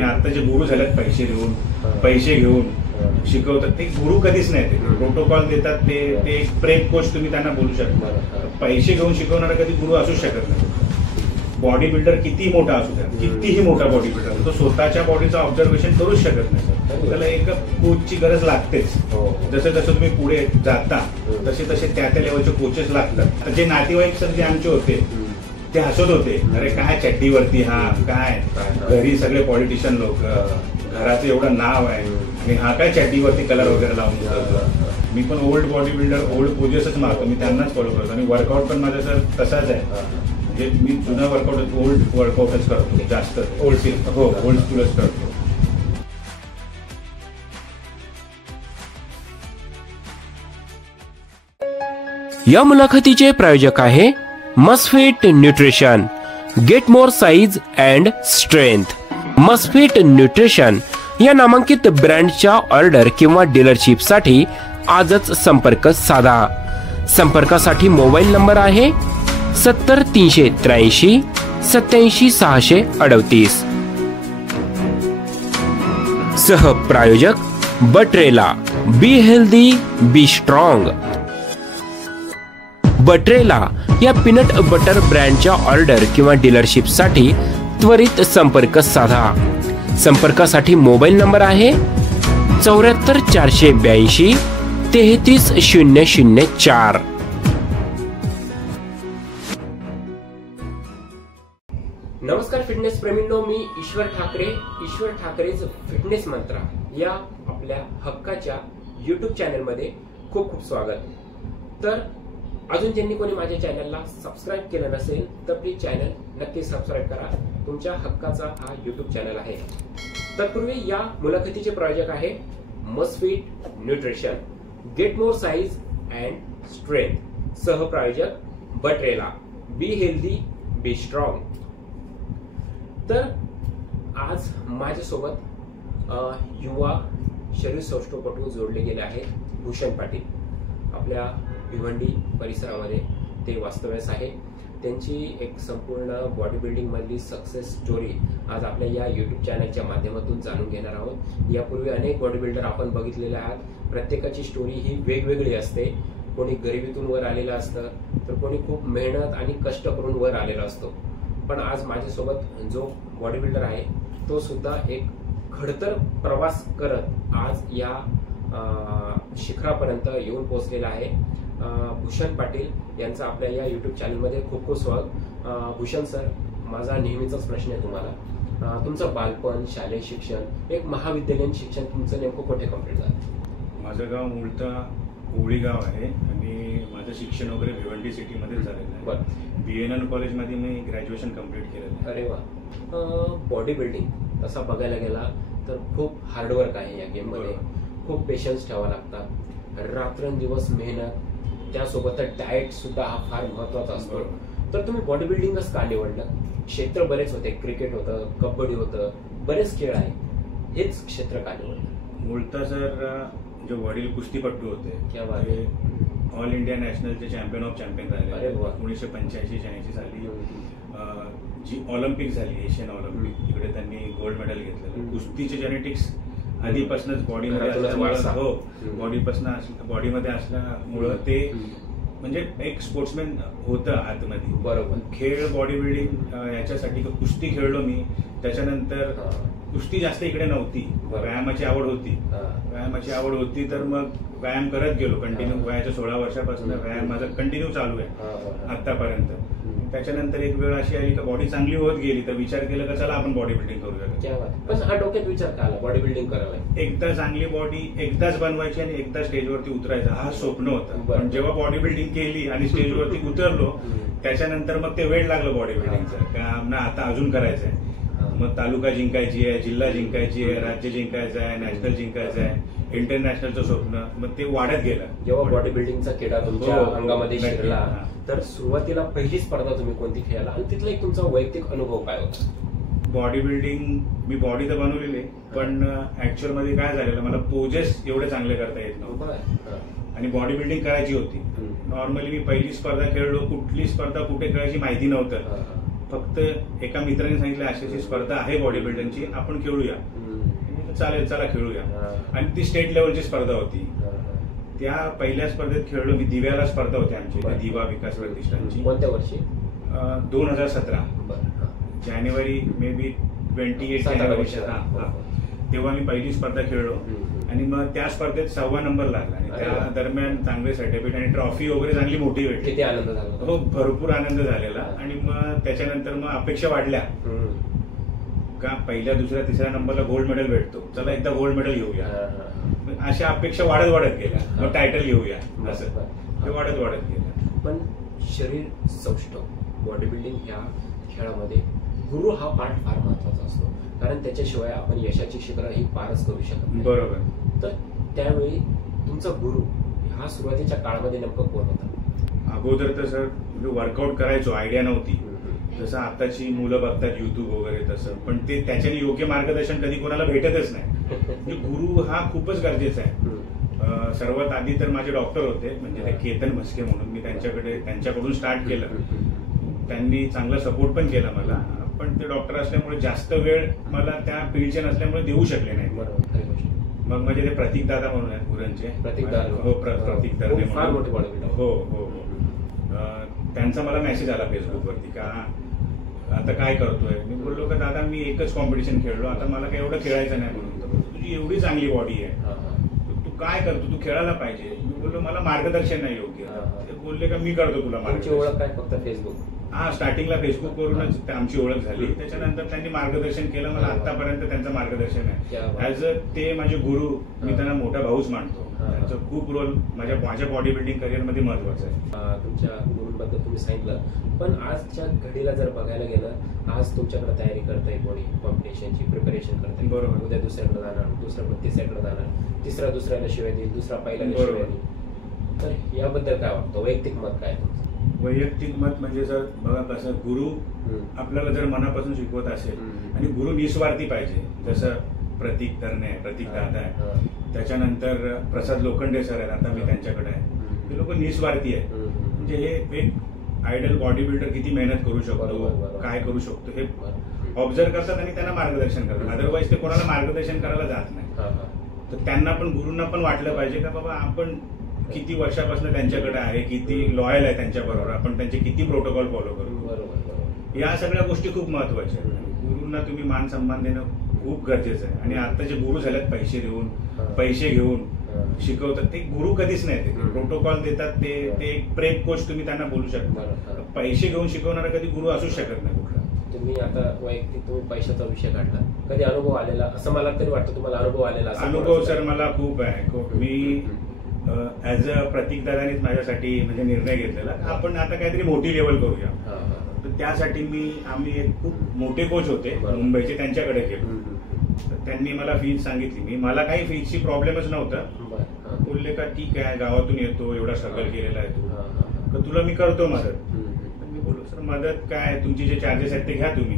आणि आता जे गुरु झालेत पैसे घेऊन शिकवतात ते गुरु कधीच नाही. ते प्रोटोकॉल देतात, ते एक प्रेप कोच तुम्ही त्यांना बोलू शकता. पैसे घेऊन शिकवणारा कधी गुरु असू शकत नाही. बॉडी बिल्डर किती मोठा असू द्या, कितीही मोठा बॉडी बिल्डर तो स्वतःच्या बॉडीचं ऑब्झर्वेशन करूच शकत नाही. त्याला एक कोचची गरज लागतेच. जसं जसं तुम्ही पुढे जाता तसे तसे त्या लेवलचे कोचेस लागतात. जे नातेवाईक सर जे आमचे होते ते हसत होते, अरे काय चड्डीवरती, हा काय घरी सगळे पॉलिटिशियन लोक, घराचं एवढं नाव आहे आणि हा काय चड्डीवरती कलर वगैरे लावून. मी पण ओल्ड बॉडी बिल्डर, ओल्ड पोजेसच मारतो, मी त्यांनाच फॉलो करतो. आणि वर्कआउट पण माझं सर तसाच आहे. म्हणजे मी जुना वर्कआउट ओल्ड वर्कआउटच करतो जास्त. ओल्ड स्कूलच करतो. या मुलाखतीचे प्रायोजक आहे Musfit Nutrition. Get more size and strength. Musfit Nutrition या नामांकित ब्रँडच्या ऑर्डर किंवा डीलरशिपसाठी आजच संपर्क साधा. संपर्कासाठी मोबाईल नंबर आहे 70 383 87 638. सह प्रायोजक बट्रेला. Be healthy be strong. बट्रेला या पीनट बटर ब्रँडच्या ऑर्डर किंवा डीलरशिपसाठी त्वरित संपर्क साधा. संपर्कासाठी मोबाईल नंबर आहे 74 482 33 004. नमस्कार फिटनेस प्रेमींनो, मी ईश्वर ठाकरे. ईश्वर ठाकरेच फिटनेस मंत्र या आपल्या हक्काच्या युट्यूब चॅनल मध्ये खूप खूप स्वागत. तर अजून ज्यांनी कोणी माझ्या चॅनलला सबस्क्राईब केलं नसेल तर प्लीज चॅनल नक्की सबस्क्राईब करा. तुमच्या हक्काचा हा युट्यूब चॅनल आहे. तत्पूर्वी या मुलाखतीचे प्रायोजक आहे Musfit Nutrition. Get more size and strength. सह प्रायोजक बट्रेला. Be healthy be strong. तर आज माझ्यासोबत युवा शरीर सौष्ठवपटू जोडले गेले आहेत भूषण पाटील. आपल्या भिवंडी परिसरामध्ये ते वास्तव्यास आहे. त्यांची एक संपूर्ण बॉडी बिल्डिंग मधली सक्सेस स्टोरी आज आपल्या या युट्यूब चॅनलच्या माध्यमातून जाणून घेणार आहोत. यापूर्वी अनेक बॉडी बिल्डर आपण बघितलेले आहात. प्रत्येकाची स्टोरी ही वेगवेगळी असते. कोणी गरिबीतून वर आलेलं असतं तर कोणी खूप मेहनत आणि कष्ट करून वर आलेला असतो. पण आज माझ्यासोबत जो बॉडी बिल्डर आहे तो सुद्धा एक खडतर प्रवास करत आज या शिखरापर्यंत येऊन पोहोचलेला आहे. भूषण पाटील यांचं आपल्या या युट्यूब चॅनलमध्ये खूप खूप स्वागत. भूषण सर, माझा नेहमीचाच प्रश्न आहे तुम्हाला, तुमचं बालपण, शालेय शिक्षण, एक महाविद्यालयीन शिक्षण तुमचं नेमकं कुठे कंप्लीट झालं? माझं गाव मूळतः कोवळी गाव आहे आणि माझं शिक्षण वगैरे भिवंडी सिटीमध्येच झालेलं आहे. BNN कॉलेजमध्ये मी ग्रॅज्युएशन कंप्लीट केलेलं. अरे वा. बॉडी बिल्डिंग तसा बघायला गेला तर खूप हार्डवर्क आहे या गेम मध्ये. खूप पेशन्स ठेवावा लागतात, रात्रंदिवस मेहनत, त्यासोबत डाएट सुद्धा हा फार महत्वाचा असतो. तर तुम्ही बॉडी बिल्डिंगच का निवडलं? क्षेत्र बरेच होते, क्रिकेट होतं, कबड्डी होतं, बरेच खेळ आहे, हेच क्षेत्र का निवडलं? मूळतः सर जे वडील कुस्तीपट्टू होते, ऑल इंडिया नॅशनलचे चॅम्पियन ऑफ चॅम्पियन झाले. 1985-86 साली जी ऑलिम्पिक झाली, एशियन ऑलिम्पिक, तिकडे त्यांनी गोल्ड मेडल घेतलेलं. कुस्तीचे जेनेटिक्स आधीपासूनच बॉडीमध्ये असल्यामुळं ते म्हणजे एक स्पोर्ट्समॅन होतं आतमध्ये. बरोबर. खेळ बॉडी बिल्डिंग याच्यासाठी कुस्ती खेळलो मी. त्याच्यानंतर कुस्ती जास्त इकडे नव्हती, व्यायामाची आवड होती तर मग व्यायाम करत गेलो कंटिन्यू. वयाच्या 16 वर्षापासून व्यायाम माझा कंटिन्यू चालू आहे आतापर्यंत. त्याच्यानंतर एक वेळ अशी आली का बॉडी चांगली होत गेली तर विचार केला का चला आपण बॉडी बिल्डिंग करूया. पण हा डोक्यात विचार का आला बॉडी बिल्डिंग करावं? एकदा चांगली बॉडी एकदाच बनवायची आणि एकदा स्टेजवरती उतरायचं हा स्वप्न होतं. पण जेव्हा बॉडी बिल्डिंग केली आणि स्टेजवरती उतरलो त्याच्यानंतर मग ते वेळ लागलं बॉडी बिल्डिंगचं का आता अजून करायचंय. मग तालुका जिंकायची आहे, जिल्हा जिंकायची आहे, राज्य जिंकायचं आहे, नॅशनल जिंकायचं आहे, इंटरनॅशनलचं स्वप्न, मग ते वाढत गेलं. जेव्हा बॉडी बिल्डिंगचा किडा तुमच्या अंगामध्ये शिरला तर सुरुवातीला पहिली स्पर्धा तुम्ही कोणती खेळाला आणि तिथला एक तुमचा वैयक्तिक अनुभव काय होता? बॉडी बिल्डिंग मी बॉडी तर बनवलेली पण ऍक्च्युअल मध्ये काय झालेलं, मला पोजेस एवढे चांगले करता येत नव्हते आणि बॉडी बिल्डिंग करायची होती. नॉर्मली मी पहिली स्पर्धा खेळलो, कुठली स्पर्धा कुठे खेळायची माहिती नव्हतं. फक्त एका मित्राने सांगितलं अशी स्पर्धा आहे बॉडी बिल्डरची, आपण खेळूया. चालेल, चला खेळूया. आणि ती स्टेट लेवलची स्पर्धा होती. त्या पहिल्या स्पर्धेत खेळलो मी. दिव्याला स्पर्धा होती आमची, दिवा विकास प्रतिष्ठानची. कोणत्या वर्षी? 2017 जानेवारी मे बी 28 जानेवारी. तेव्हा मी पहिली स्पर्धा खेळलो आणि मग त्या स्पर्धेत 6वा नंबर लागला आणि त्या दरम्यान चांगले सर्टिफिकेट आणि ट्रॉफी वगैरे चांगली मोठी भेटली. किती आनंद झाला? हो, भरपूर आनंद झालेला. आणि मग त्याच्यानंतर मग अपेक्षा वाढल्या का पहिल्या दुसऱ्या तिसऱ्या नंबरला गोल्ड मेडल भेटतो, चला एकदा गोल्ड मेडल घेऊया. अशा अपेक्षा वाढत वाढत गेल्या. मग टायटल घेऊया, असं ते वाढत वाढत गेलं. पण शरीर सौष्ठव बॉडी बिल्डिंग ह्या खेळामध्ये गुरु हा पार्ट फार महत्वाचा असतो, कारण त्याच्याशिवाय आपण यशाची शिखरं ही पारच करू शकत नाही. बरोबर. तर त्यावेळी तुमचा गुरु हा सुरुवातीच्या काळामध्ये नेमकं कोण होता? अगोदर तर सर वर्कआउट करायचो, आयडिया नव्हती. जसं आताची मुलं बघतात युट्यूब वगैरे तसं, पण ते त्याच्याने योग्य मार्गदर्शन कधी कोणाला भेटतच नाही. म्हणजे गुरु हा खूपच गरजेचा आहे. सर्वात आधी तर माझे डॉक्टर होते, म्हणजे ते केतन म्हस्के म्हणून. मी त्यांच्याकडून स्टार्ट केलं. त्यांनी चांगला सपोर्ट पण केला मला. पण ते डॉक्टर असल्यामुळे जास्त वेळ मला त्या फील्डचे नसल्यामुळे देऊ शकले नाही. मग म्हणजे ते प्रतीक दादा म्हणून आहेत पुरणचे. प्रतीक दादा. हो, प्रतीक दादा फार मोठे बॉडी. हो हो हो. त्यांचा मला मेसेज आला फेसबुकवरती का आता काय करतोय. मी बोललो का दादा मी एकच कॉम्पिटिशन खेळलो, आता मला काही एवढं खेळायचं नाही. म्हणून तुझी एवढी चांगली बॉडी आहे, तू काय करतो, तू खेळायला पाहिजे. मी बोललो मला मार्गदर्शन नाही योग्य. ते बोलले का मी करतो तुला मार्गदर्शन. ओळख काय फक्त फेसबुक? हा, स्टार्टिंगला फेसबुकवरूनच आमची ओळख झाली. त्याच्यानंतर त्यांनी मार्गदर्शन केलं मला. आतापर्यंत त्यांचं मार्गदर्शन आहे. ऍज अ ते माझे गुरु, मी त्यांना मोठा भाऊच मानतो. त्यांचा खूप रोल माझ्या बॉडी बिल्डिंग करिअरमध्ये महत्वाचा आहे. तुमच्या गुरुंबद्दल तुम्ही सांगितलं, पण आजच्या घडीला जर बघायला गेलं, आज तुमच्याकडे तयारी करताय कोणी कॉम्पिटिशनची प्रिपरेशन करताय. बरोबर. उद्या दुसऱ्याकडे जाणार, दुसऱ्याकडे तिसऱ्याकडे जाणार, तिसरा दुसऱ्याला शिवाय देईल, दुसरा पहिल्याला शिवाय देईल. तर याबद्दल काय वाटतं? वैयक्तिक मत काय तुमचं? वैयक्तिक मत म्हणजे जर बघा कसं गुरु आपल्याला जर मनापासून शिकवत असेल आणि गुरु निस्वार्थी पाहिजे. जसं प्रतीक दादा आहे, त्याच्यानंतर प्रसाद लोखंडे सर आहेत, आता मी त्यांच्याकडे आहे. ते लोक निस्वार्थी आहेत. म्हणजे हे एक आयडल बॉडी बिल्डर किती मेहनत करू शकतो, काय करू शकतो हे ऑब्झर्व करतात आणि त्यांना मार्गदर्शन करतात. अदरवाईज ते कोणाला मार्गदर्शन करायला जात नाही. तर त्यांना पण गुरूंना पण वाटलं पाहिजे का बाबा आपण किती वर्षापासून त्यांच्याकडे आहे, किती लॉयल आहे त्यांच्याबरोबर, आपण त्यांचे किती प्रोटोकॉल फॉलो करू. या सगळ्या गोष्टी खूप महत्वाच्या आहेत. गुरूंना तुम्ही मान सन्मान देणं खूप गरजेचं आहे. आणि आता जे गुरु झालेत पैसे घेऊन शिकवतात, ते गुरु कधीच नाही. ते प्रोटोकॉल देतात, ते एक प्रेप कोच तुम्ही त्यांना बोलू शकता. पैसे घेऊन शिकवणारा कधी गुरु असूच शकत नाही कुठला. तुम्ही आता वैयक्तिक तुम्ही पैशाचा विषय काढला, कधी अनुभव आलेला असं मला तरी वाटतं तुम्हाला अनुभव आलेला? अनुभव सर मला खूप आहे. मी ऍज अ प्रतीक दादानीच माझ्यासाठी म्हणजे निर्णय घेतलेला आपण आता काहीतरी मोठी लेवल करूया. तर त्यासाठी आम्ही खूप मोठे कोच होते मुंबईचे, त्यांच्याकडे गेलो. तर त्यांनी मला फीज सांगितली. मला काही फीजची प्रॉब्लेमच नव्हता. बोलले का ठीक आहे, गावातून येतो, एवढा स्ट्रगल केलेला आहे तू, तर तुला मी करतो मदत. मी बोललो सर मदत काय, तुमचे जे चार्जेस आहेत ते घ्या तुम्ही.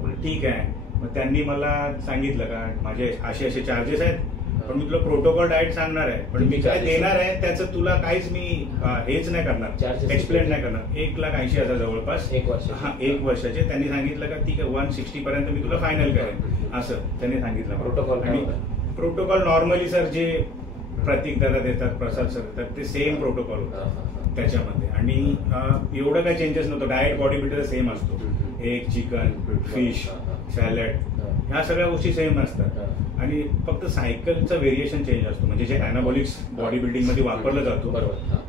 बोलले ठीक आहे. मग त्यांनी मला सांगितलं का माझे असे चार्जेस आहेत, पण मी तुला प्रोटोकॉल डाएट सांगणार आहे, पण मी काय देणार आहे त्याचं तुला काहीच मी हेच नाही करणार, एक्सप्लेन नाही करणार. 1,80,000 जवळपास 1 वर्ष. हा 1 वर्षाचे. त्यांनी सांगितलं का ठीक आहे 160 पर्यंत मी तुला फायनल करेन, असं त्यांनी सांगितलं. प्रोटोकॉल आणि प्रोटोकॉल नॉर्मली सर जे प्रतीक दादा देतात, प्रसाद सर देतात, ते सेम प्रोटोकॉल होता त्याच्यामध्ये. आणि एवढं काही चेंजेस नव्हतं. डाएट बॉडी बिल्डर सेम असतो. एग, चिकन, फिश, सॅलड, ह्या सगळ्या गोष्टी सेम असतात. आणि फक्त सायकलचं व्हेरिएशन चेंज असतो. म्हणजे जे अॅनाबॉलिक्स बॉडी बिल्डिंग मध्ये वापरलं जातो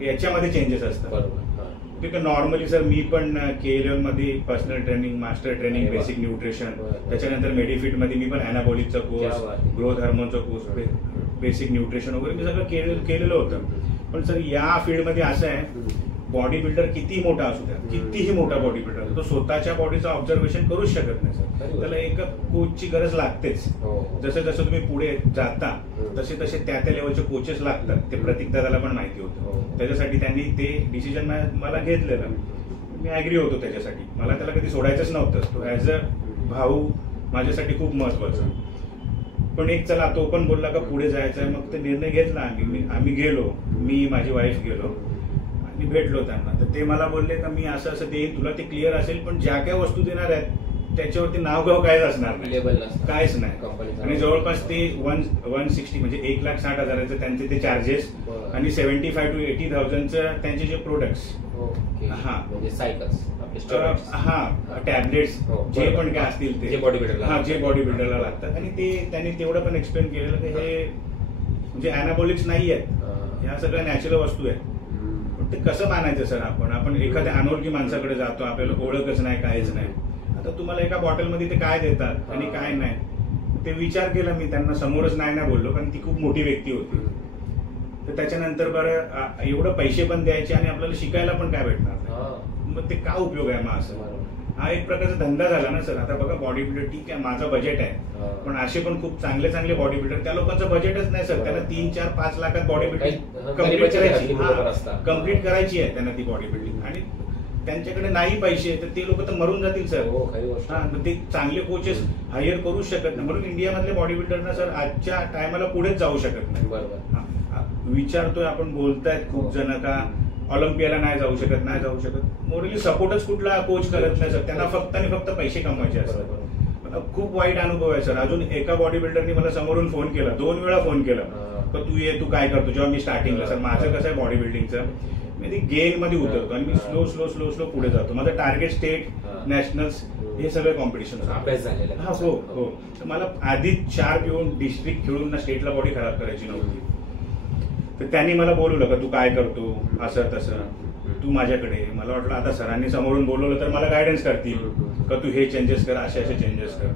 याच्यामध्ये चेंजेस असतात. तिथं नॉर्मली सर मी पण KL मध्ये personal training, master training, basic nutrition, त्याच्यानंतर मेडिफिट मध्ये मी पण अॅनाबॉलिकचा कोर्स, ग्रोथ हार्मोनचा कोर्स, बेसिक न्यूट्रिशन वगैरे मी सगळं केलेलं होतं. पण सर या फील्डमध्ये असं आहे, बॉडी बिल्डर किती मोठा असू द्या, कितीही मोठा बॉडी बिल्डर, तो स्वतःच्या बॉडीचं ऑब्झर्वेशन करूच शकत नाही सर. त्याला एका कोचची गरज लागतेच. जसं जसं तुम्ही पुढे जाता तसे तसे त्या लेवलचे कोचेस लागतात. ते प्रतीक दादाला पण माहिती होतं. त्याच्यासाठी त्यांनी ते डिसिजन मला घेतलेलं. मी ऍग्री होतो त्याच्यासाठी. मला त्याला कधी सोडायचंच नव्हतं. तो ऍज अ भाऊ माझ्यासाठी खूप महत्वाचा. पण एक चला तो पण बोलला का पुढे जायचं आहे. मग ते निर्णय घेतला आम्ही गेलो. मी माझी वाईफ गेलो. मी भेटलो त्यांना, तर ते मला बोलले का मी असं असं देईन तुला, ते क्लिअर असेल, पण ज्या काय वस्तू देणार आहेत त्याच्यावरती नाव गाव कायच असणार नाही, काहीच नाही. आणि जवळपास ते 160 म्हणजे 1,60,000 त्यांचे ते चार्जेस आणि 75 to 80,000 त्यांचे जे प्रोडक्ट्स, हा म्हणजे सायकल्स, हा टॅबलेट्स जे पण काय असतील ते बॉडी बिल्डरला लागतात. आणि ते त्यांनी तेवढं पण एक्सप्लेन केलेलं की हे म्हणजे अॅनाबॉलिक्स नाही आहेत, ह्या सगळ्या नॅचरल वस्तू आहेत. पण ते कसं मानायचं सर, आपण एखाद्या अनोळखी माणसाकडे जातो, आपल्याला ओळखच नाही, काहीच नाही. आता तुम्हाला एका बॉटलमध्ये ते काय देतात आणि काय नाही ते विचार केला मी, त्यांना समोरच नाही ना बोललो, कारण ती खूप मोठी व्यक्ती होती. तर त्याच्यानंतर बरं एवढं पैसे पण द्यायचे आणि आपल्याला शिकायला पण काय भेटणार नाही, मग ते का उपयोग आहे मग असं. हा एक प्रकारचा धंदा झाला ना सर. आता बघा बॉडी बिल्डर ठीक आहे, माझं बजेट आहे, पण असे पण खूप चांगले चांगले बॉडी बिल्डर, त्या लोकांचं बजेटच नाही सर, त्यांना 3, 4, 5 लाखात बॉडी बिल्डिंग कम्प्लीट करायची आहे त्यांना ती बॉडी बिल्डिंग, आणि त्यांच्याकडे नाही पैसे तर ते लोक तर मरून जातील सर. ते चांगले कोचेस हायर करू शकत नाही, म्हणून इंडियामधले बॉडी बिल्डरना सर आजच्या टायमाला पुढेच जाऊ शकत नाही. विचारतोय आपण, बोलतायत खूप जण का ऑलिम्पियाला नाही जाऊ शकत, मोरली सपोर्टच कुठला कोच करत नाही सर, त्यांना फक्त आणि फक्त पैसे कमवायचे असतात. खूप वाईट अनुभव आहे सर. अजून एका बॉडी बिल्डरनी मला समोरून फोन केला, 2 वेळा फोन केला तर तू काय करतो, जेव्हा मी स्टार्टिंगला सर माझं कसं आहे बॉडी बिल्डिंगचं, मी गेन मध्ये उतरतो आणि मी स्लो पुढे जातो. माझं टार्गेट स्टेट, नॅशनल्स हे सगळे कॉम्पिटिशन अभ्यास झालेला. हो. तर मला आधी 4 पिऊन डिस्ट्रिक्ट खेळून ना स्टेटला बॉडी खराब करायची नव्हती. तर त्यांनी मला बोलवलं का तू काय करतो असं तसं, तू माझ्याकडे. मला वाटलं आता सरांनी समोरून बोलवलं तर मला गायडन्स करतील का तू हे चेंजेस कर, असे चेंजेस कर.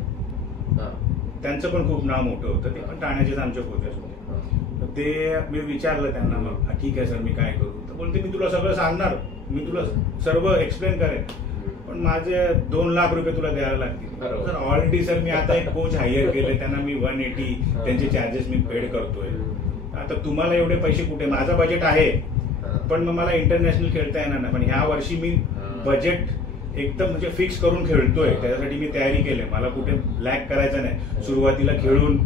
त्यांचं पण खूप नाव मोठं होतं, ते पण ठाण्याचेच आमचे कोचेस होते. ते मी विचारलं त्यांना, मग ठीक आहे सर मी काय करू, तर बोलते मी तुला सगळं सांगणार, मी तुला सर्व एक्सप्लेन करेन, पण माझे 2 लाख रुपये तुला द्यायला लागतील. तर ऑलरेडी सर मी आता एक कोच हायर केले, त्यांना मी 180 त्यांचे चार्जेस मी पेड करतोय. आता तुम्हाला एवढे पैसे कुठे, माझं बजेट आहे पण मग मला इंटरनॅशनल खेळता येणार नाही. पण ह्या वर्षी मी बजेट एकदम म्हणजे फिक्स करून खेळतोय, त्याच्यासाठी मी तयारी केली, मला कुठे लॅक करायचं नाही. सुरुवातीला खेळून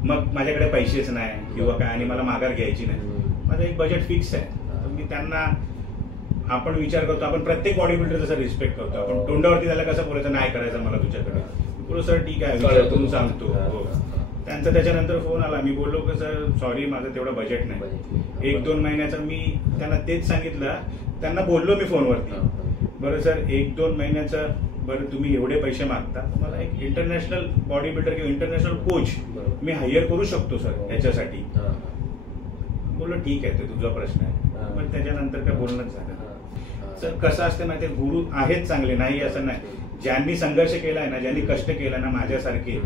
मग माझ्याकडे पैसेच नाही किंवा काय आणि मला माघार घ्यायची नाही, माझं एक बजेट फिक्स आहे. तर मी त्यांना, आपण विचार करतो, आपण प्रत्येक बॉडी बिल्डर जसं रिस्पेक्ट करतो, आपण तोंडावरती त्याला कसं बोलायचं नाही करायचं मला तुझ्याकडे, बोलो सर ठीक आहे विचार करून सांगतो. त्यांचा त्याच्यानंतर फोन आला, मी बोललो की सर सॉरी माझं तेवढं बजेट नाही. 1-2 महिन्याचं मी त्यांना तेच सांगितलं, त्यांना बोललो मी फोनवरती, बरं सर 1-2 महिन्याचं, बरं तुम्ही एवढे पैसे मागता, मला एक इंटरनॅशनल बॉडी बिल्डर किंवा इंटरनॅशनल कोच मी हायर करू शकतो सर याच्यासाठी. बोललो ठीक आहे, ते तुझा प्रश्न आहे. पण त्याच्यानंतर काय बोलणंच झालं. सर कसं असतं माहिती, गुरु आहेत चांगले, नाही असं नाही, ज्यांनी संघर्ष केलाय ना, ज्यांनी कष्ट केलाय ना माझ्यासारखे,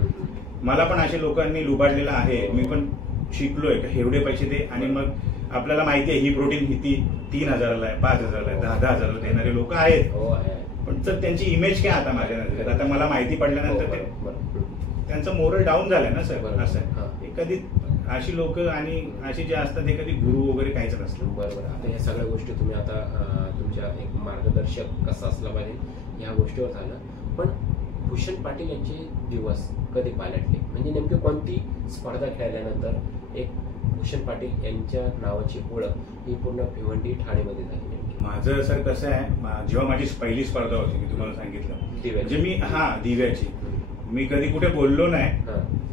मला पण अशा लोकांनी लुबाडलेलं आहे, मी पण शिकलोय का एवढे पैसे दे, आणि मग आपल्याला माहिती आहे ही प्रोटीन किती 3,000ला आहे, 5,000ला आहे, 10,000ला देणारे लोक आहेत. पण सर त्यांची इमेज काय आता माझ्या नजरेत, आता मला माहिती पडल्यानंतर ते त्यांचं मोरल डाऊन झालंय ना सर. असं कधी अशी लोक आणि अशी जे असतात हे कधी गुरु वगैरे काहीच नसतं. बरोबर. आता या सगळ्या गोष्टी तुम्ही आता तुमच्या एक मार्गदर्शक कसं असला पाहिजे या गोष्टीवर झालं. पण भूषण पाटील यांचे दिवस कधी पालटले, म्हणजे नेमकी कोणती स्पर्धा खेळल्यानंतर एक भूषण पाटील यांच्या नावाची ओळख ही पूर्ण भिवंडी ठाणेमध्ये झाली? माझं सर कसं आहे, जेव्हा माझी पहिली स्पर्धा होती मी तुम्हाला सांगितलं, म्हणजे मी दिव्याची, मी कधी कुठे बोललो नाही.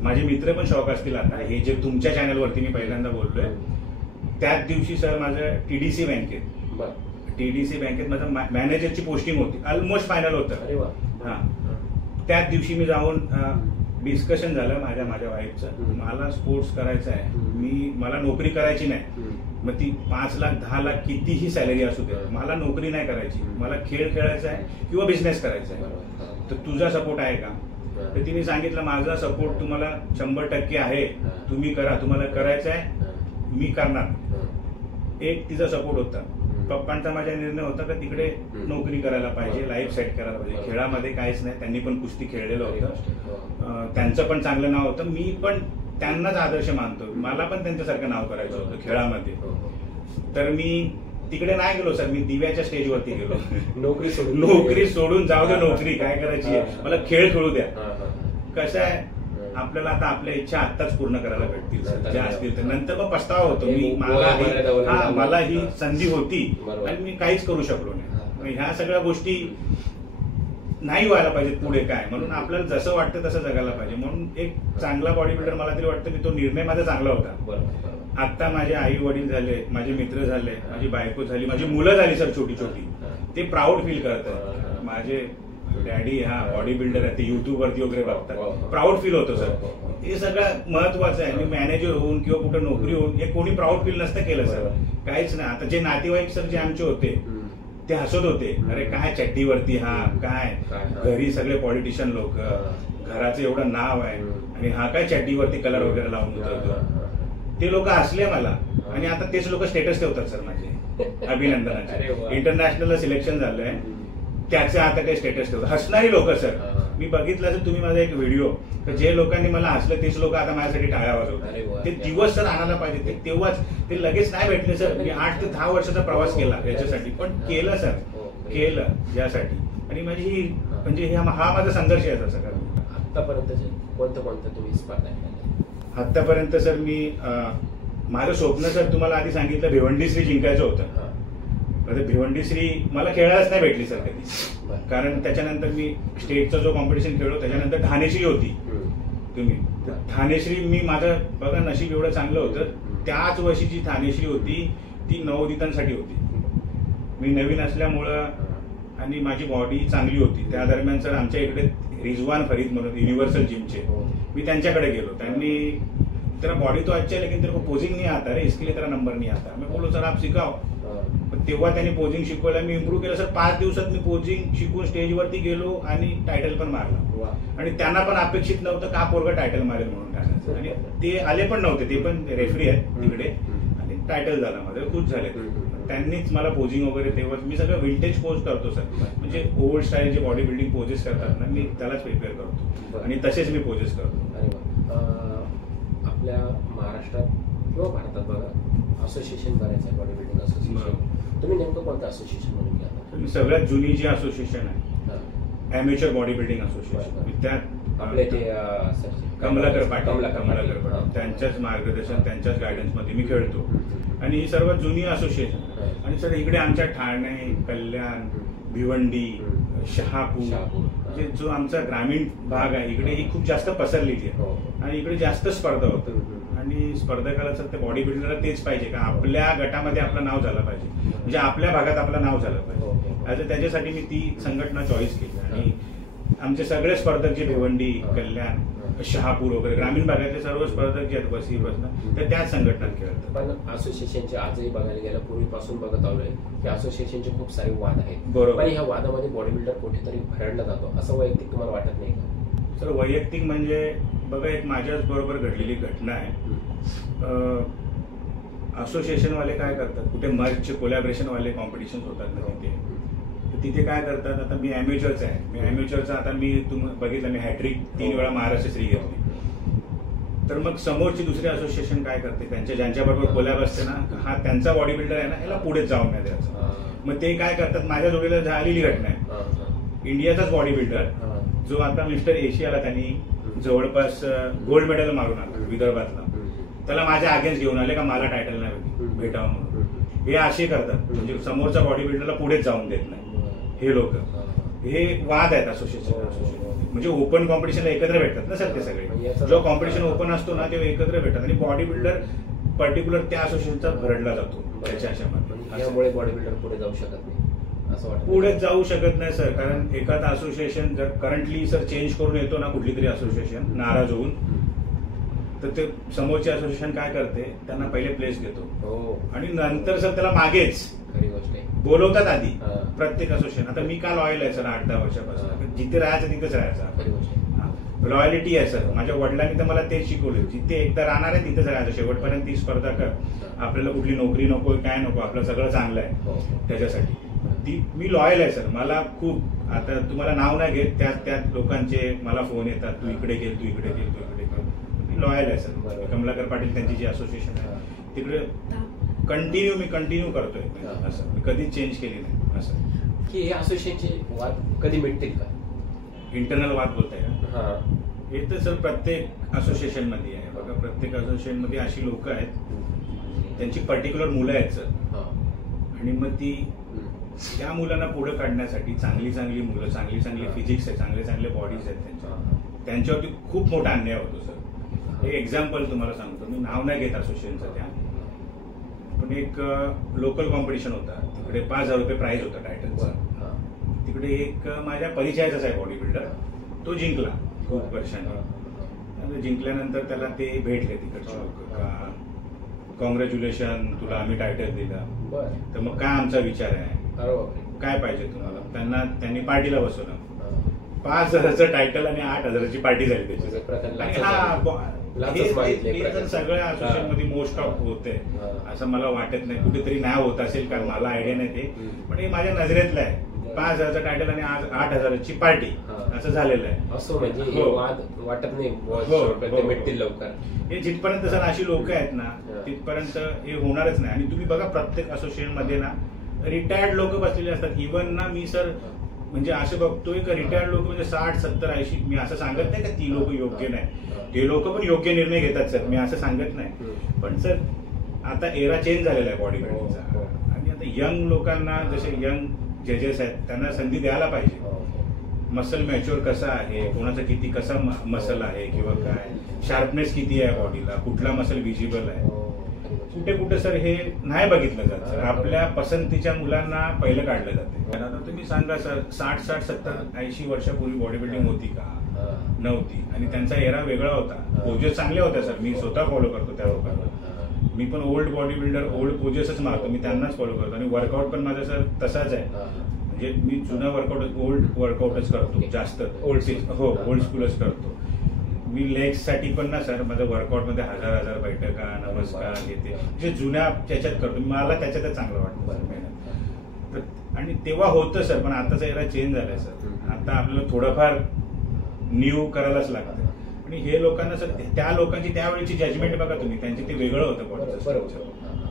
माझे मित्र पण शौक असतील आता, हे जे तुमच्या चॅनलवरती मी पहिल्यांदा बोललोय, त्याच दिवशी सर माझं टीडीसी बँकेत माझं मॅनेजरची पोस्टिंग होती, ऑलमोस्ट फायनल होतं. त्याच दिवशी मी जाऊन डिस्कशन झालं माझ्या वाईफचं, मला स्पोर्ट्स करायचं आहे, मला नोकरी करायची नाही, मग ती 5 लाख 10 लाख कितीही सॅलरी असू दे, मला नोकरी नाही करायची, मला खेळ खेळायचा आहे किंवा बिझनेस करायचा आहे, तर तुझा सपोर्ट आहे का? तर तिने सांगितलं माझा सपोर्ट तुम्हाला 100% आहे, तुम्ही करा, तुम्हाला करायचं आहे मी करणार. एक तिचा सपोर्ट होता. पप्पांचा माझा निर्णय होता का तिकडे नोकरी करायला पाहिजे, लाईफ सेट करायला पाहिजे. खेळामध्ये काहीच नाही, त्यांनी पण कुस्ती खेळलेलं होतं, त्यांचं पण चांगलं नाव होतं, मी पण त्यांनाच आदर्श मानतो, मला पण त्यांच्यासारखं नाव करायचं होतं खेळामध्ये. तर मी तिकडे नाही गेलो सर, मी दिव्याच्या स्टेजवरती गेलो. नोकरी सोडून जाऊ दे, नोकरी काय करायची आहे, मला खेळ खेळू द्या. कसं आहे आपल्याला आता आपल्या इच्छा आत्ताच पूर्ण करायला भेटतील सर, ज्या असतील तर. नंतर मग पस्तावा होतो, मला ही संधी होती आणि मी काहीच करू शकलो नाही. ह्या सगळ्या गोष्टी नाही व्हायला पाहिजेत पुढे काय, म्हणून आपल्याला जसं वाटतं तसं जगायला पाहिजे. म्हणून एक चांगला बॉडी बिल्डर मला तरी वाटतं की तो निर्णय माझा चांगला होता. आता माझे आई वडील झाले, माझे मित्र झाले, माझी बायको झाली, माझी मुलं झाली सर छोटी छोटी, ते प्राऊड फील करतात. माझे डॅडी हा बॉडी बिल्डर आहे, ते युट्यूब वरती वगैरे बघतात, प्राऊड फील होतं सर. हे सगळं महत्वाचं आहे. मी मॅनेजर होऊन किंवा कुठं नोकरी होऊन हे कोणी प्राऊड फील नसतं केलं सर, काहीच नाही. आता जे नातेवाईक सर जे आमचे होते ते हसत होते, अरे काय चड्डीवरती हा, काय घरी सगळे पॉलिटिशियन लोक, घराचं एवढं नाव आहे आणि हा काय चड्डीवरती कलर वगैरे लावून होतो. ते लोक हसले मला आणि आता तेच लोक स्टेटस ठेवतात सर माझे अभिनंदनाचे. इंटरनॅशनल सिलेक्शन झालंय त्याचे आता काही स्टेटस ठेवतात, हसणारी लोक सर. मी बघितलं असेल तुम्ही माझा एक व्हिडिओ, जे लोकांनी मला हसलं तेच लोक आता माझ्यासाठी टाळ्या वाजवतात. ते दिवस सर आणायला पाहिजे, तेव्हाच ते लगेच नाही भेटले सर. मी 8 ते 10 वर्षाचा प्रवास केला याच्यासाठी, पण केलं सर, केलं यासाठी. आणि माझी ही म्हणजे हा माझा संघर्ष आहे सर सगळं. आतापर्यंत कोणतं तुम्ही स्पर्धा केल्या? आतापर्यंत सर मी माझं स्वप्न सर तुम्हाला आधी सांगितलं भिवंडीश्री जिंकायचं होतं. भिवंडीश्री मला खेळायलाच नाही भेटली सर कधी, कारण त्याच्यानंतर मी स्टेटचा जो कॉम्पिटिशन खेळलो त्याच्यानंतर ठाणेश्री होती. तुम्ही ठाणेश्री मी माझं बघा नशीब एवढं चांगलं होतं, त्याच वर्षी जी ठाणेश्री होती ती नवोदितांसाठी होती. मी नवीन असल्यामुळं आणि माझी बॉडी चांगली होती त्या दरम्यान सर. आमच्या इकडे रिजवान फरीद म्हणून युनिव्हर्सल जिमचे, मी त्यांच्याकडे गेलो. त्यांनी तेरा बॉडी तो अच्छा है लेकिन तेरे को पोजिंग नहीं आता रे, इसके लिए तेरा नंबर नहीं आता. मैं बोलो सर आप सिखाओ. तेव्हा त्यांनी पोजिंग शिकवलं, मी इम्प्रूव्ह केलं सर. 5 दिवसात मी पोजिंग शिकून स्टेजवरती गेलो आणि टायटल पण मारला. आणि त्यांना पण अपेक्षित नव्हतं का पोरगा टायटल मारेल म्हणून टाकायचं, आणि ते आले पण नव्हते, ते पण रेफरी आहेत तिकडे, आणि टायटल झाला माझं, खुश झाले. त्यांनीच मला पोजिंग वगैरे तेव्हा मी सगळं विंटेज पोज करतो सर, म्हणजे ओल्ड स्टाईल जे बॉडी बिल्डिंग पोजेस करतात ना मी त्यालाच प्रिपेअर करतो आणि तसेच मी पोजेस करतो. आपल्या महाराष्ट्रात किंवा भारतात बघा असोसिएशन बरेच आहे, बॉडी बिल्डिंग असोसिएशन. तुम्ही नेमकं कोणतं असोसिएशन म्हणून घ्या? सगळ्यात जुनी जी असोसिएशन आहे ॲमेचर बॉडी बिल्डिंग असोसिएशन, त्यात आपले ते कमलाकर पाटील त्यांच्याच मार्गदर्शन त्यांच्याच गायडन्स मध्ये मी खेळतो, आणि ही सर्वात जुनी असोसिएशन. आणि सर इकडे आमच्या ठाणे, कल्याण, भिवंडी, शहापूर जो आमचा ग्रामीण भाग आहे इकडे ही खूप जास्त पसरलेली आहे, आणि इकडे जास्त स्पर्धा होतात. आणि स्पर्धकाला सर त्या बॉडी बिल्डरला तेच पाहिजे का आपल्या गटामध्ये आपलं नाव झालं पाहिजे, म्हणजे आपल्या भागात आपलं नाव झालं पाहिजे. त्याच्यासाठी मी ती संघटना चॉईस केली. आणि आमचे सगळे स्पर्धक जे भिवंडी, कल्याण, शहापूर वगैरे ग्रामीण भागातले सर्व स्पर्धक जे आहेत वसईपासून तर त्याच संघटनात खेळतात. पण असोसिएशनचे आजही बघायला गेलं, पूर्वीपासून बघत आलोय की असोसिएशनचे खूप सारे वाद आहेत. बरोबर. पण ह्या वादामध्ये बॉडी बिल्डर कुठेतरी भरडला जातो असं वैयक्तिक तुम्हाला वाटत नाही का? सर वैयक्तिक म्हणजे बघा एक माझ्याच बरोबर घडलेली घटना आहे. असोसिएशन वाले काय करतात, कुठे मर्चचे कोलॅबरेशन वाले कॉम्पिटिशन होतात ना तिथे काय करतात. आता मी ॲमेचरचा आहे, मी ॲमेचरचा आता मी तुम्ही बघितलं मी हॅट्रिक 3 वेळा महाराष्ट्र श्री घेतली. तर मग समोरची दुसरी असोसिएशन काय करते, त्यांच्या ज्यांच्याबरोबर कोलॅब असते ना, हा त्यांचा बॉडी बिल्डर आहे ना याला पुढे जाऊन नाही द्यायचं. मग ते काय करतात, माझ्या जोडीला झालेली घटना आहे. इंडियाचाच बॉडी बिल्डर जो आता मिस्टर एशियाला त्यांनी जवळपास गोल्ड मेडल मारून आला विदर्भातला, त्याला माझ्या अगेन्स्ट घेऊन आले का मला टायटल नाही भेटावं म्हणून. हे असे करतात, म्हणजे समोरच्या बॉडी बिल्डरला पुढेच जाऊन देत नाही हे लोक. हे वाद आहेत असोसिएशन, म्हणजे ओपन कॉम्पिटिशनला एकत्र भेटतात ना सर ते सगळे. जो कॉम्पिटिशन ओपन असतो ना ते एकत्र भेटतात, आणि बॉडी बिल्डर पर्टिक्युलर त्या असोसिएशनचा भरडला जातो त्याच्या अशामध्ये. त्यामुळे बॉडी बिल्डर पुढे जाऊ शकत नाही असं वाटतं? पुढे जाऊ शकत नाही सर, कारण एखादा असोसिएशन जर करंटली सर चेंज करून येतो ना कुठली तरी असोसिएशन नाराज होऊन, तर ते समोरची असोसिएशन काय करते, त्यांना पहिले प्लेस घेतो आणि नंतर सर त्याला मागेच बोलवतात आधी प्रत्येक असोसिएशन. आता मी का लॉयल आहे सर 8-10 वर्षापासून, जिथे राहायचं तिथेच राहायचं, लॉयलिटी आहे सर. माझ्या वडिलांनी तर मला तेच शिकवलं, जिथे एकदा राहणार आहे तिथेच राहायचं, शेवटपर्यंत ती स्पर्धा कर. आपल्याला कुठली नोकरी नको, काय नको, आपलं सगळं चांगलं आहे त्याच्यासाठी. ती मी लॉयल आहे सर. मला खूप आता तुम्हाला नाव नाही घेत, त्यात लोकांचे मला फोन येतात, तू इकडे गेल, तू इकडे गेल, तू इकडे गेल. मी लॉयल आहे सर. कमलाकर पाटील त्यांची जी असोसिएशन आहे तिकडे मी कंटिन्यू करतोय, असं मी कधीच चेंज केली नाही. असं की हे असोसिएशनचे वाद कधी मिटतील का? इंटरनल वाद बोलताय का? हे तर सर प्रत्येक असोसिएशन मध्ये आहे बघा. प्रत्येक असोसिएशन मध्ये अशी लोक आहेत, त्यांची पर्टिक्युलर मुलं आहेत सर, आणि मग ती त्या मुलांना पुढे काढण्यासाठी चांगली चांगली मुलं, चांगली चांगली फिजिक्स आहे, चांगले चांगले बॉडीज आहेत त्यांच्यावरती खूप मोठा अन्याय होतो सर. एक एक्झाम्पल तुम्हाला सांगतो, मी नाव नाही घेत असोसिएशनचं त्या, पण एक लोकल कॉम्पिटिशन होता, तिकडे 5,000 रुपये प्राइज होता टायटलचा. तिकडे एक माझ्या परिचयाचाच आहे बॉडी बिल्डर, तो जिंकला खूप वर्षांनी. जिंकल्यानंतर त्याला ते भेटले तिकडचे लोक का कॉंग्रॅच्युलेशन, तुला आम्ही टायटल दिलं. तर मग काय आमचा विचार आहे, काय पाहिजे तुम्हाला. त्यांनी पार्टीला बसवलं. 5,000चं टायटल आणि 8,000ची पार्टी झाली त्याची. सगळ्या असोसिएशन मध्ये मोस्ट ऑफ होते असं मला वाटत नाही. कुठेतरी नाही होत असेल, कारण मला आयडिया नाही ते, पण हे माझ्या नजरेतलं आहे. 5,000चं टायटल आणि 8,000ची पार्टी असं झालेलं आहे. असं म्हणजे वाटत नाही भेटतील लवकर. हे जिथपर्यंत सर अशी लोक आहेत ना, तिथपर्यंत हे होणारच नाही. आणि तुम्ही बघा प्रत्येक असोसिएशन मध्ये ना रिटायर्ड लोक बसलेले असतात. इव्हन ना मी सर म्हणजे असं बघतोय का रिटायर्ड लोक म्हणजे 60, 70, 80. मी असं सांगत नाही का ती लोक योग्य नाही, ते लोक पण योग्य निर्णय घेतात सर, मी असं सांगत नाही. पण सर आता एरा चेंज झालेला आहे बॉडी बिल्डिंगचा, आणि आता यंग लोकांना, जसे यंग जजेस आहेत त्यांना संधी द्यायला पाहिजे. मसल मॅच्युअर कसा आहे, कोणाचा किती कसा मसल आहे, किंवा काय शार्पनेस किती आहे बॉडीला, कुठला मसल विजिबल आहे. कुठे कुठे सर हे नाही बघितलं जात सर. आपल्या पसंतीच्या मुलांना पहिलं काढलं जाते. आता तुम्ही सांगा सर 60, 70, 80 वर्षापूर्वी बॉडी बिल्डिंग होती का, नव्हती. आणि त्यांचा एरा वेगळा होता. पोजेस चांगल्या होत्या सर, मी स्वतः फॉलो करतो त्या लोकांना. मी पण ओल्ड बॉडी बिल्डर, ओल्ड पोजेसच मारतो, मी त्यांनाच फॉलो करतो. आणि वर्कआउट पण माझा सर तसाच आहे, म्हणजे मी जुना वर्कआउट, ओल्ड वर्कआउटच करतो जास्त. ओल्ड स्कूलच करतो मी. लेग्स साठी पण ना सर माझं वर्कआउट मध्ये 1000 बैठका, नमस्कार घेते, म्हणजे जुन्या त्याच्यात करतो. मला त्याच्यातच चांगलं वाटतं मेहनत. आणि तेव्हा होतं सर, पण आताचा एरा चेंज झालाय सर. आता आपल्याला थोडंफार न्यू करायलाच लागतं. आणि हे लोकांना सर, त्या लोकांची त्यावेळेची जजमेंट बघा तुम्ही, त्यांचे ते वेगळं होतं बॉडीचं.